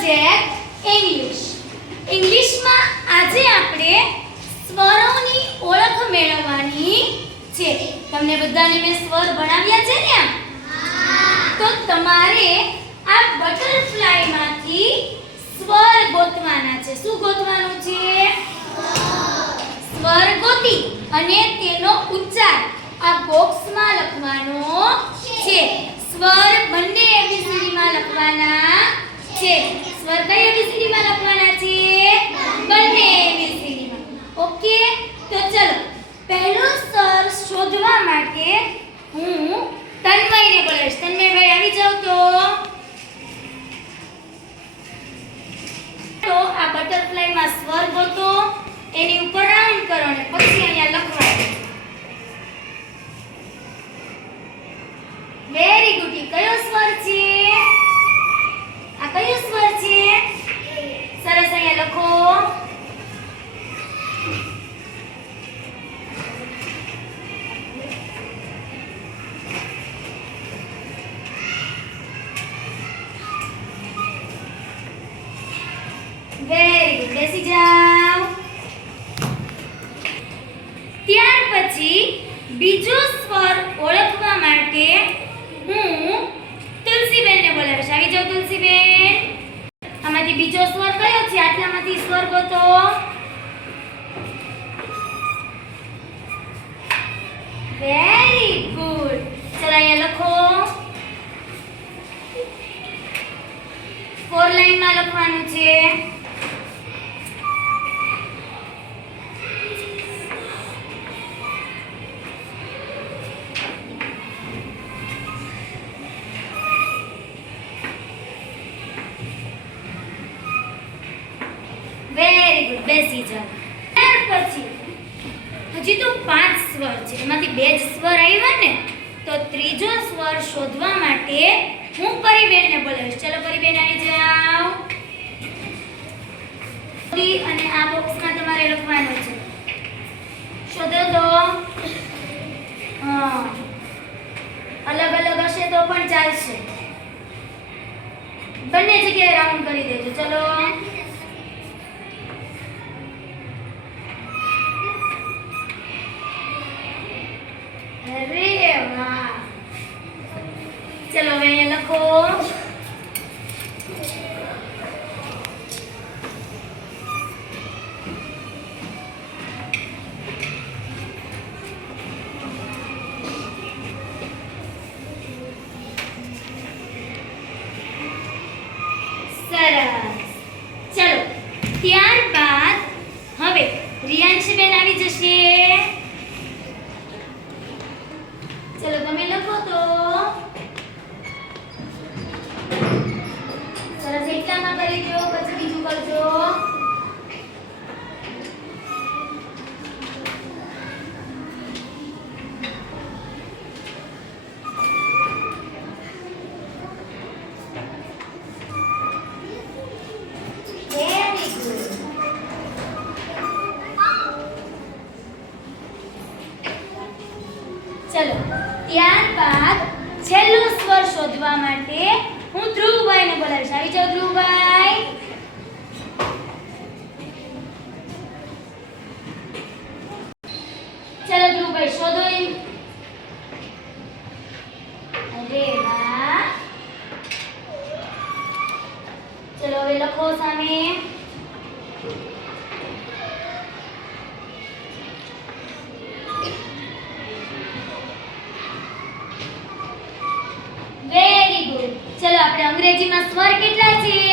Subject English ઇંગ્લિશમાં આજે આપણે સ્વરોની ઓળખ મેળવવાની છે. તમને બધાને મેં સ્વર ભણાવ્યા છે ને તો તમારે આ બટરફ્લાયમાંથી સ્વર ગોતવાના છે. શું ગોતવાનું છે? સ્વર ગોતી અને તેનો ઉચ્ચાર આ બોક્સમાં લખવાનો છે. સ્વર બંને એબીસીડીમાં લખવાના છે. સ્વર કઈ ABCD માં લખવાના છે? બંને. વેરી ગુડ, બેસી જાઓ. ત્યાર પછી બીજો સ્વર ઓળખવા માટે હું તુલસીબેનને બોલાવીશ. આવી જાઓ તુલસીબેન. આમાંથી બીજો સ્વર કયો છે? આટલામાંથી સ્વર ગોતો. Very good. ચલો અહીંયા લખો. ફોર લાઈનમાં લખવાનું છે. બેસી જાઓ ત્યાર પછી હજી તો પાંચ સ્વર છે. એમાંથી બે જ સ્વર આવ્યા ને, તો ત્રીજો સ્વર શોધવા માટે હું પરિબેનને બોલાવીશ. ચલો પરિબેન આવી જાઓ. અને આ બોક્સમાં તમારે લખવાનું છે. શોધો તો. અલગ અલગ હશે તો પણ ચાલશે. બંને જગ્યાએ રાઉન્ડ કરી દેજો. ચલો. ચલો હવે અહીંયા લખો સરસ ચલો ત્યારબાદ હવે રિયાંશીબેન આવી જશે ચલો તમે લખો તો સરસ એટલામાં કરી દો પછી બીજું કરજો Very good. ચલો, ત્યારબાદ છેલ્લો સ્વર શોધવા માટે હું ધ્રુવભાઈને બોલાવીશ. આવી જાઓ ધ્રુવભાઈ. ચલો ધ્રુવભાઈ, શોધો અરે વાહ. ચલો હવે લખો સામે. અંગ્રેજીમાં સ્વર કેટલા છે?